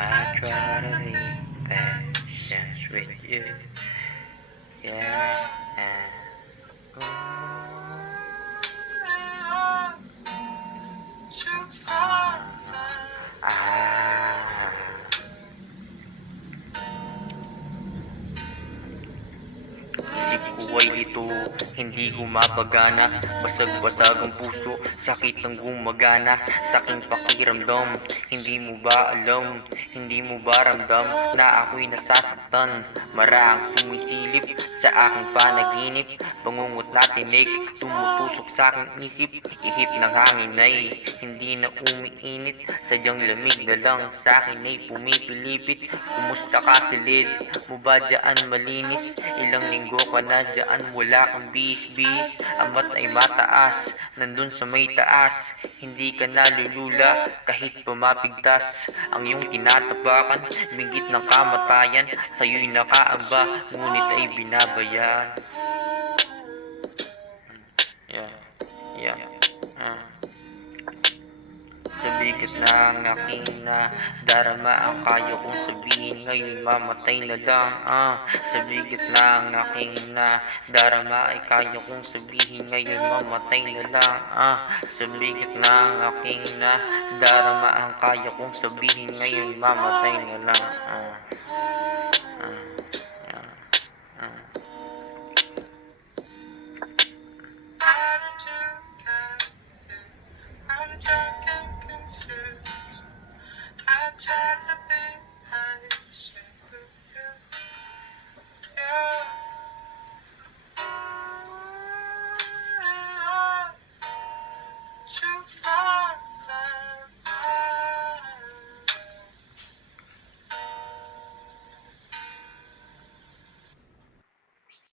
I try to be patient with you. Yeah. Ah. Isip ko ay ito, hindi gumapagana. Basag-basag ang puso, sakit ang gumagana. Saking pakiramdam, hindi mo ba alam? Hindi mo ba ramdam na ako'y nasasaktan? Maraang sumisilip sa aking panaginip. Bangungot na tinig, tumutusok sa aking isip. Ihip ng hangin ay hindi na umiinit. Sadyang lamig na lang sa akin ay pumipilipit. Kumusta ka silid? Mo ba dyan malinis? Ilang linggo ka na dyan, wala kang bis-bis. Amat ay mataas, nandun sa may taas. Hindi ka nalulula kahit pumapigtas. Ang iyong tinatapakan, bigit ng kamatayan. Sa'yo'y nakaamba, ngunit ay binabayan. Yeah, yeah, Sa bigat ng aking nadarama, ang kaya kong sabihin ngayon mamatay na lang. Sa bigat ng aking nadarama, ay kaya kong sabihin ngayon mamatay na lang. Sa bigat ng aking nadarama, ang kaya kong sabihin ngayon mamatay na lang.